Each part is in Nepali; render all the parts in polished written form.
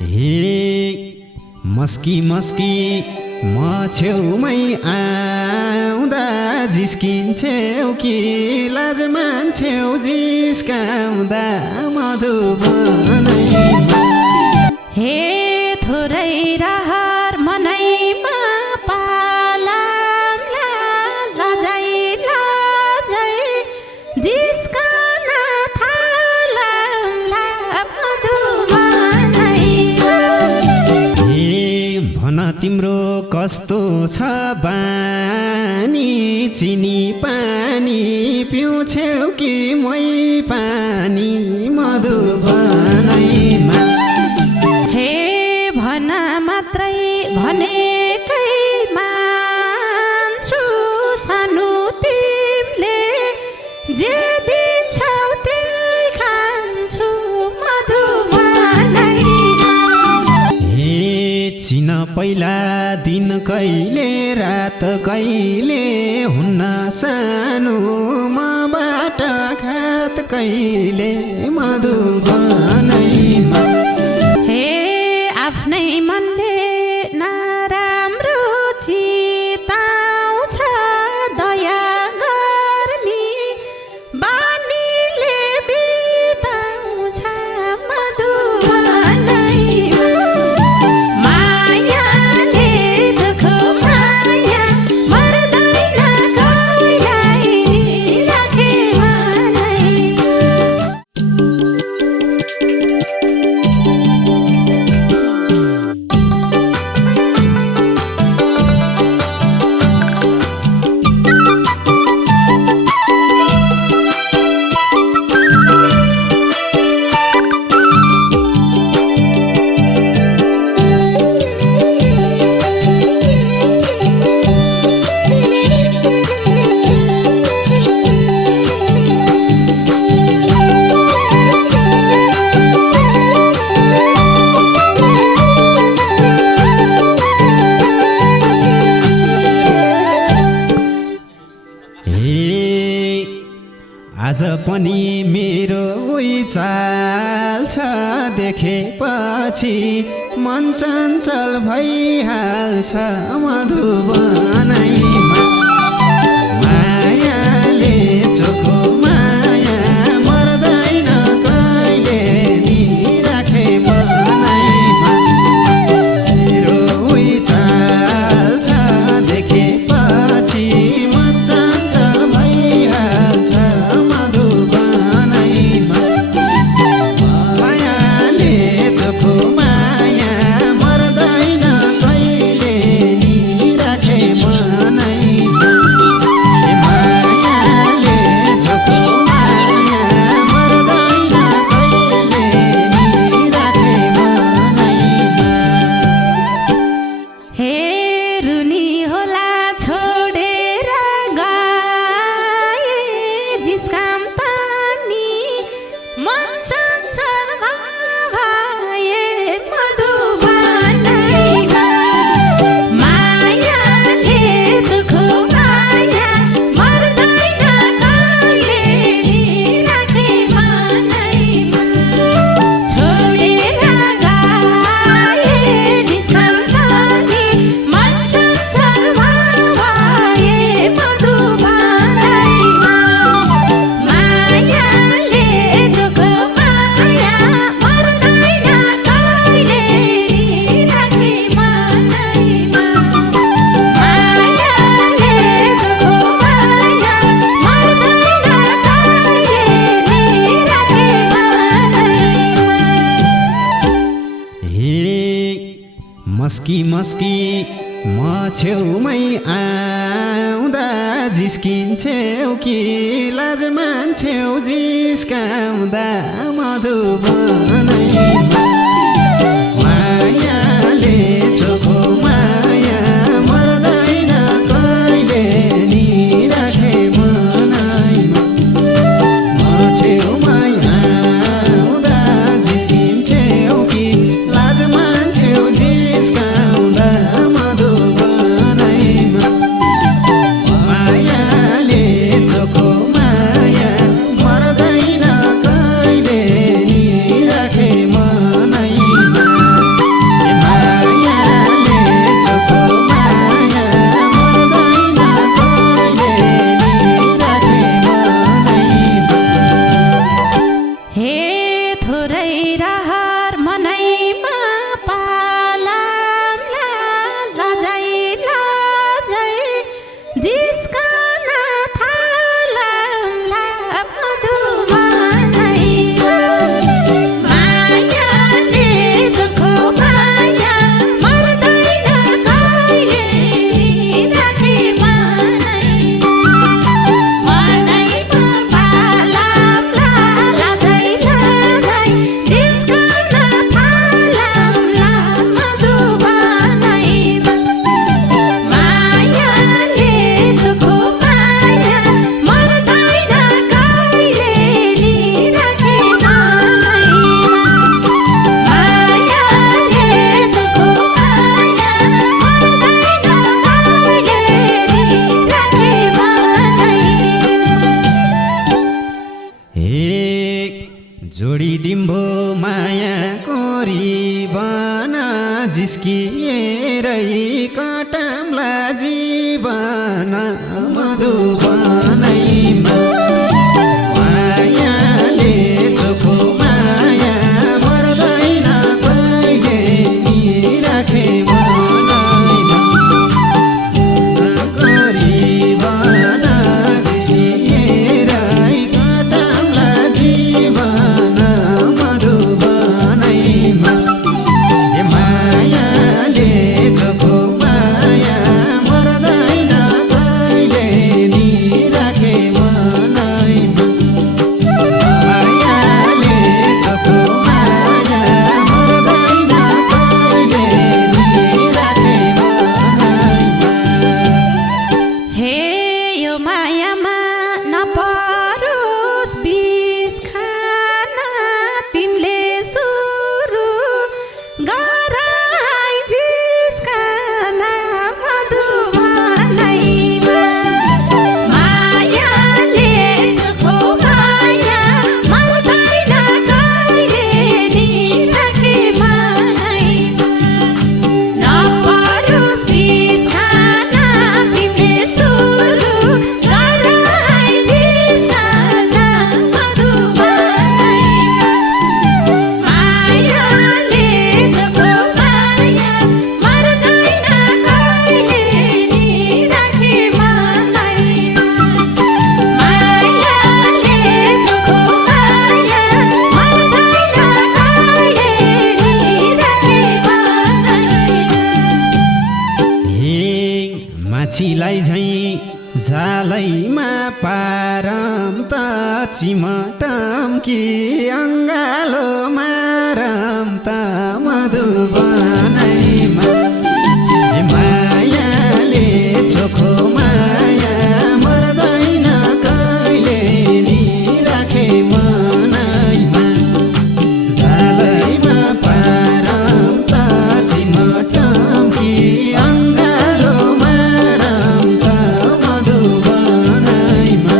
हे मस्की मस्की म छेउमै आउँदा जिस्किन्छेउ कि लाज मान्छेउ जिस्काउँदा मधुबनैमा। हे थोरै रहर मनैमा पालाम्ला लजै लजै जिस्कन थालम्ला मधुबनैमा। हे भन तिम्रो कस्तो छ बानी चिनी पानी पिउँछेउ कि मै पानी मधुबनैमा। हे भन मात्रै भनेकै मान्छु सानो तिमीले जे दिन्छौ त्यही खान्छु मधुबनैमा। हे चिन पहिला दिन कहिले रात कहिले हुन्न सानो मबाट खात कहिले मधुबनैमा। हे आफ्नै मनले नराम्रो चिताउँछ दया गर्ने बानीले बिताउँछ मधुबनैमा। मायाले जोखो माया मर्दैन कहिल्यै राखे मनैमा। आज पनि मेरो उही चाल छ देखेपछि मन चञ्चल भइहाल्छ मधुबनैमा। मायाले चोखो माया मर्दैन कहिले नि राखे मनैमा। मेरो उही चाल छ देखेपछि मन चञ्चल भइहाल्छ मधुबनैमा। मायाले चोखो माया मर्दैन कहिले नि राखे मनैमा। मायाले चोखो माया मर्दैन कहिले नि राखे मनैमा। हे रुनी होला छोडेर गए जिस्काम तानी मन चञ्चल भए मधुबनैमा। मायाले चोखो माया मर्दैन कहिले नि राखे मनैमा। छोडेर गए जिस्काम तानी मन चञ्चल भए मधुबनैमा। मायाले चोखो माया मर्दैन कहिले नि राखे मनैमा। मायाले चोखो माया मर्दैन कहिले नि राखे मनैमा। हे मस्की मस्की म छेउमै आउँदा जिस्किन्छेउ कि लाज मान्छेउ जिस्काउँदा मधुबनैमा। मायाले चोखो माया मर्दैन कहिले नि राखे मनैमा। म छेउमै आउँदा जिस्किन्छेउ कि लाज मान्छेउ जिस्काउँदा मधुबनैमा। मायाले चोखो माया मर्दैन कहिले नि राखे मनैमा। मनैमा पालाम लजाइ लजाइ जिस्कन थालम मधुबनैमा मायाले चोखो माया मर्दैन कहिले राखे मनैमा मनैमा पालाम लजाइ लजाइ जिस्कन थालम मधुबनैमा मायाले चोखो माया मर्दैन कहिले राखे मनैमा मायाले चोखो माया मर्दैन कहिले राखे मनैमा हे जोडी दिम्भो माया कोरिबन जिस्किएरै कटाम्ला जीवन मधुबनैमा मायाले चोखो माया मर्दैन कहिले राखे मनैमा गरिबन जिस्किएरै कटाम्ला जीवन मधुबनैमा हे मायाले चोखो माया मर्दैन कहिले राखे मनैमा मायाले चोखो माया मर्दैन कहिले राखे मनैमा हे यो मायामा नपरोस् बिस खाना तिमीले सुरु गराइ जिस्कना मधुबनैमा मायाले चोखो माया मर्दैन कहिले राखे मनैमा नपरोस् बिस खाना तिमीले सुरु गराइ जिस्कना मधुबनैमा मायाले चोखो माया मर्दैन कहिले राखे मनैमा मायाले चोखो माया मर्दैन कहिले राखे मनैमा हे माछीलाई झैँ जालैमा पारम त चिमटम कि अङ्गालो मारम त मधुबनैमा हे मायाले चोखो माया मर्दैन कहिले राखे मनैमा जालैमा पारम त चिमटम कि अङ्गालो मारम त मधुबनैमा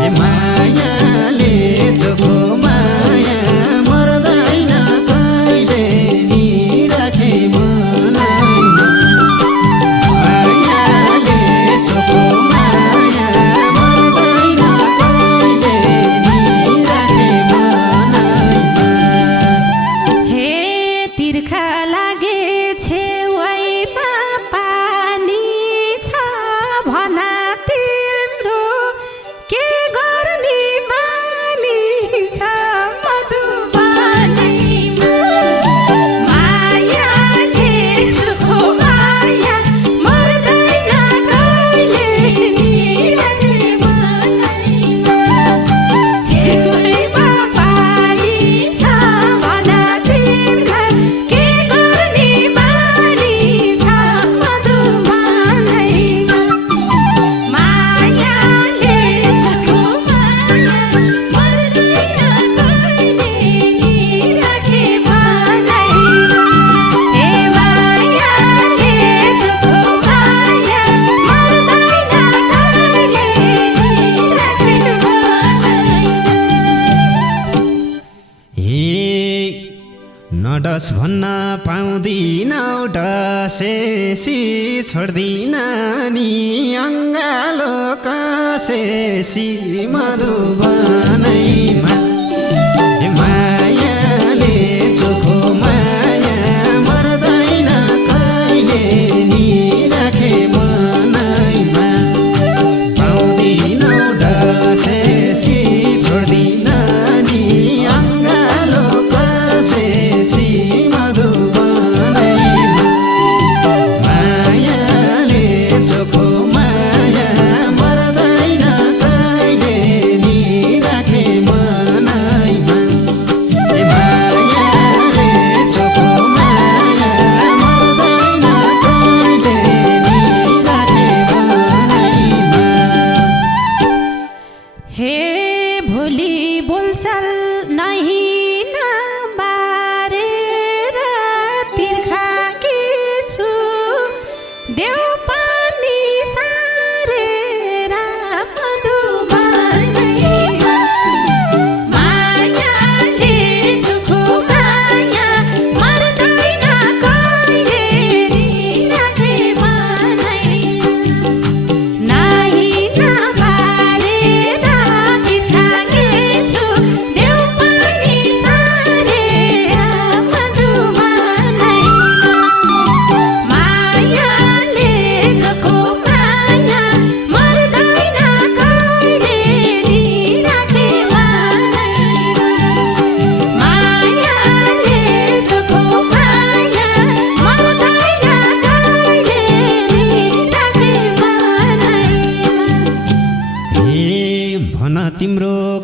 हे मायाले चोखो माया मर्दैन कहिले राखे मनैमा मायाले चोखो माया मर्दैन कहिले राखे मनैमा हे तिर्खा लागे छेउमा पानी छ भना तिम्रो के गर्ने बानी छ मधुबनैमा मायाले चोखो माया मर्दैन कहिले राखे मनैमा छेउमा पानी छ भना तिम्रो के गर्ने बानी छ मधुबनैमा मायाले चोखो माया मर्दैन कहिले राखे मनैमा हे मायाले चोखो माया मर्दैन कहिले राखे मनैमा हे नडस भन्न पाउँदिनौ डसेसी छोड्दिन नि अङ्गालो कसेसी मधुबनैमा हे मायाले चोखो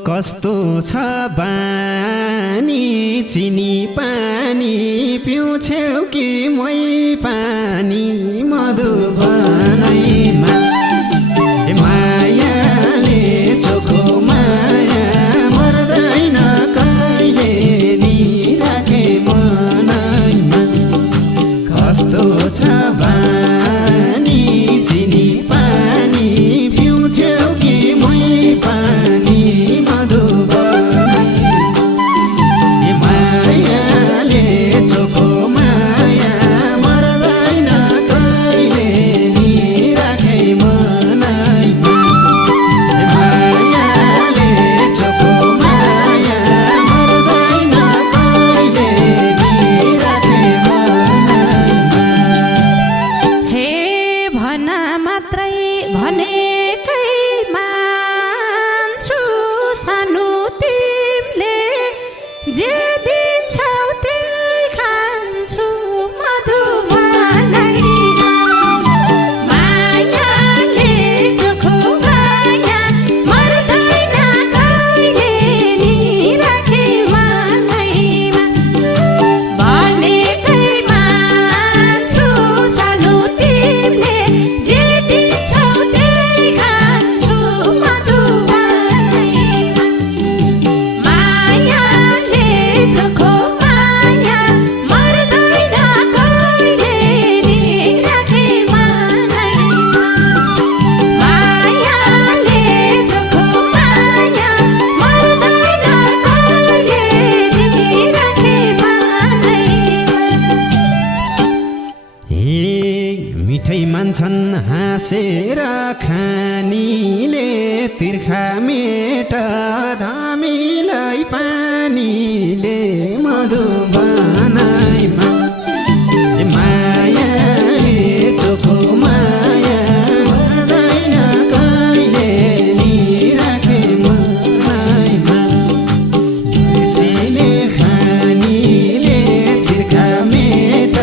कस्तो छ बानी चिनी पानी पिउँछौ कि मै पानी मधुबनैमा मायाले चोखो माया मर्दैन कहिले नि राखे मनैमा कस्तो छ बानी चिनी पानी पिउँछौ कि मै पानी मधुबनी मायाले चोखो माया मर्दैन कहिले नि राखे मनैमा मायाले चोखो माया मर्दैन कहिले नि राखे मनैमा हे भना मात्रै भनेकै मान्छु सानो तिमीले जे दिन्छौ त्यही खान्छु मधुबनैमा मायाले चोखो माया मर्दैन कहिले नि राखे मनैमा भनेकै मान्छु सानो तिमीले जे दिन्छौ त्यही खान्छु मधुबनैमा मायाले चोखो माया मर्दैन कहिले नि राखे मनैमा मायाले चोखो माया मर्दैन कहिले नि राखे मनैमा हे मिठै मान्छन् हाँसेर खानीले तिर्खा मेट धामीलाई पानीले मधुबनैमा मायाले चोखो माया मर्दैन कहिले नि राखे मनैमा यसैले खानीले तिर्खा मेट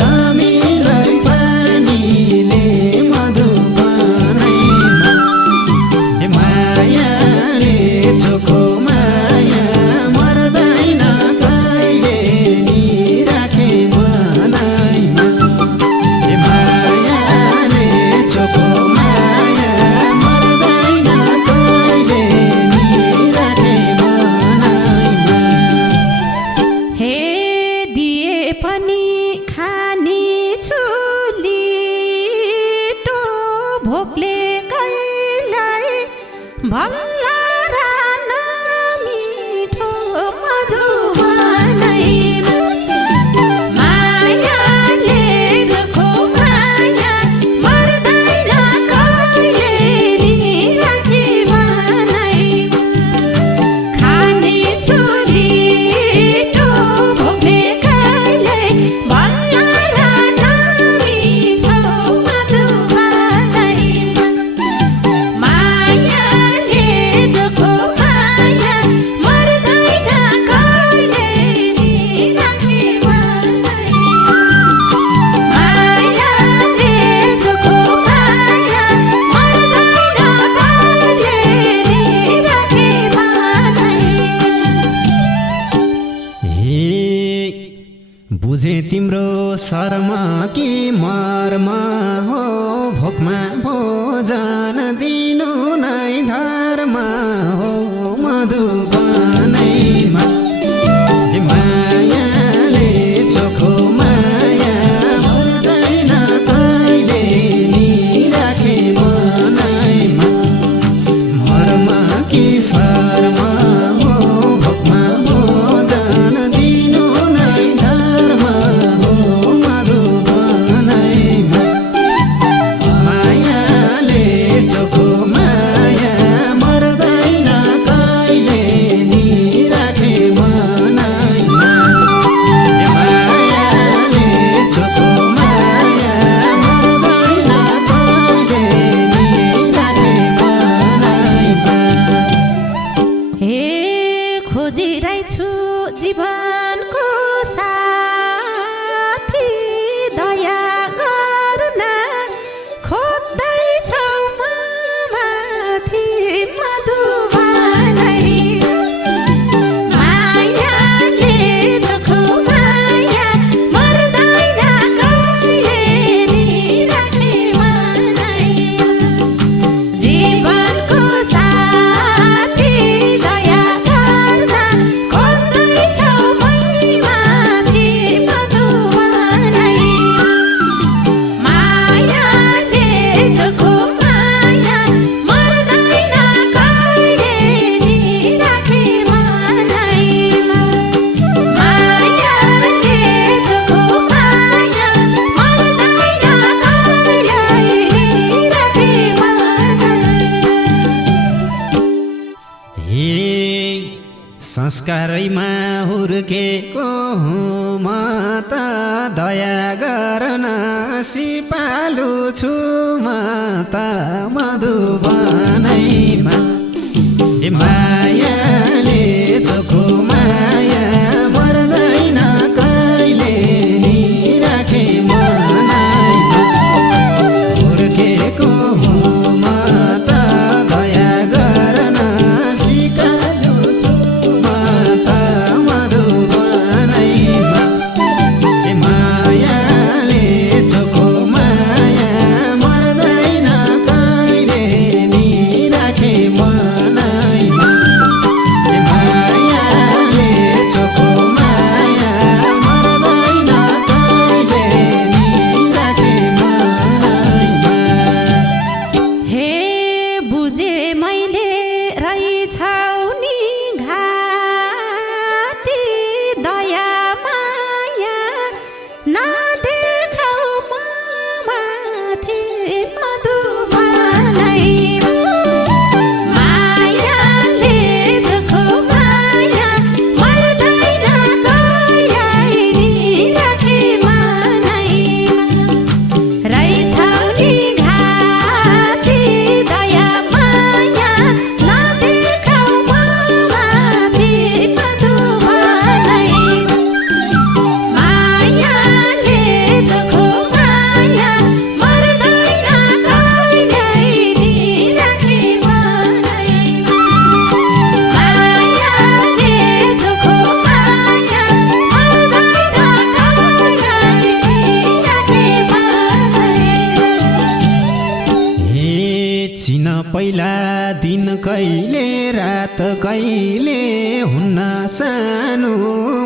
धामीलाई पानीले मधुबनैमा मायाले चोखो माया मर्दैन कहिले नि राखे मनैमा मायाले चोखो माया मर्दैन कहिले नि राखे मनैमा हे दिए पनि खानी छु लिटो भोकले कहिल्यै भल्ला र नमिठो मधुबनैमा मायाले चोखो माया मर्दैन कहिले नि राखे मनैमा खाने छोरीटो भोग्ने कहिल्यै भल्ला र नमिठो मधुबनैमा मायाले चोखो माया मर्दैन कहिले नि राखे मनैमा मायाले चोखो माया मर्दैन कहिले नि राखे मनैमा हे बुझे तिम्रो शर्म कि मर्म हो भोकमा भोजन दिनु नै धर्म हो मधुबनैमा मायाले चोखो माया मर्दैन कहिले नि राखे मनैमा मर्म कि शर्म हो भोकमा भोजन दिनु नै धर्म हो मधुबनैमा मायाले चोखो माया संस्कारमा हुर्केको हुँ म त दया गर्न सिपालु छु म त मधुबनैमा ए मायाले चोखो माया मर्दैन कहिले नि राखे मनैमा हुर्केको हुँ म त दया गर्न सिकालु छु म त मधुबनैमा ए मायाले चोखो माया मर्दैन कहिले नि राखे मनैमा ए मायाले चोखो माया मर्दैन कहिले नि राखे मनैमा हे बुझे मैले रहेछौ नि घाती दया माया नदेखाउ म माथि मधुबनैमा मायाले चोखो माया मर्दैन कहिले नि राखे मनैमा रहेछौ नि घाती दया माया नदेखाउ म माथि मधुबनैमा मायाले चोखो माया मर्दैन कहिले नि राखे मनैमा मायाले चोखो माया मर्दैन कहिले नि राखे मनैमा हे चिन पहिला दिन कहिले रात कहिले हुन्न सानो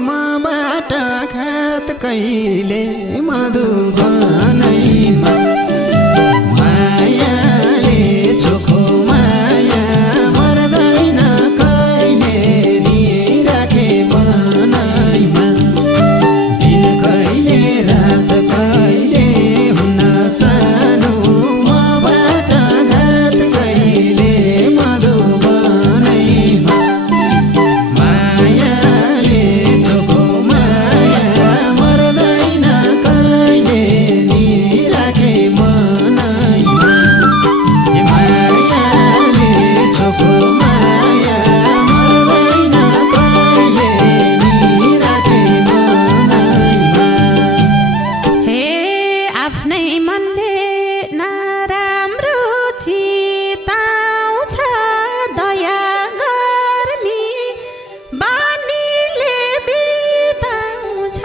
मबाट खात कहिले मधुबनैमा मायाले चोखो माया मर्दैन कहिले नि राखे मनैमा दिन कहिले रात कहिले हुन्न सानो मबाट घात कहिले मधुबनैमा मायाले चोखो माया मर्दैन कहिले नि राखे मनैमा ए मायाले चोखो माया मर्दैन कहिले नि राखे मनैमा हे आफ्नै मनले नराम्रो चिताउँछ दया गर्ने बानीले बिताउँछ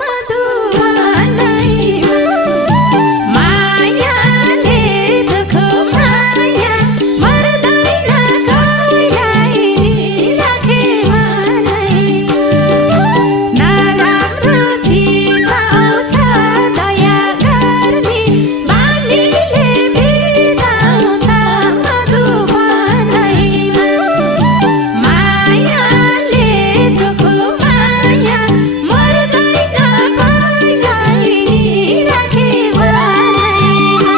मधुबनैमा मायाले चोखो माया मर्दैन कहिले नि राखे मनैमा नराम्रो चिताउँछ दया गर्ने बानीले बिताउँछ मधुबनैमा मायाले चोखो माया मर्दैन कहिले नि राखे मनैमा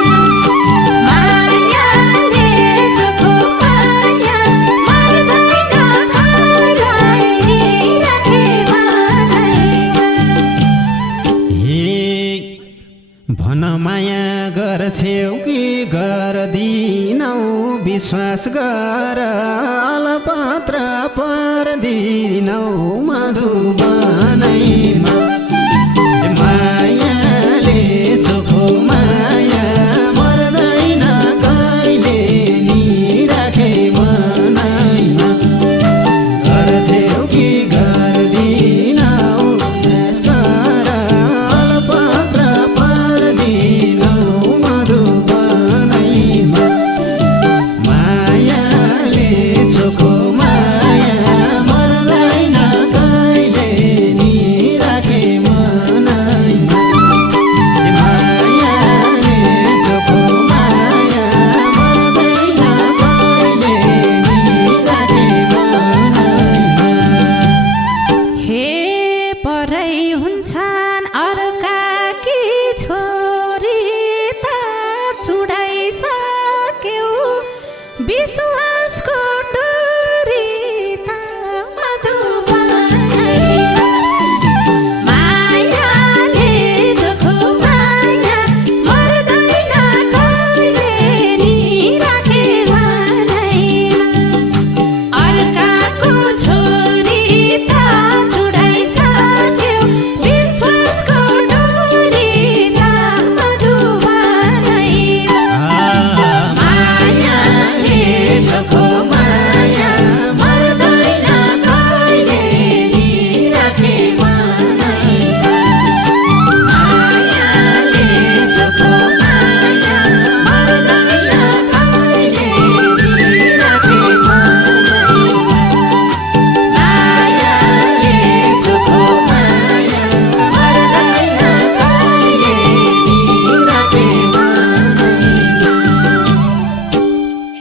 मायाले चोखो माया मर्दैन कहिले नि राखे मनैमा हे भन माया गर्छौ कि गर्दिनौ विश्वास गर अलपत्र पर्दिनौ मधुबनैमा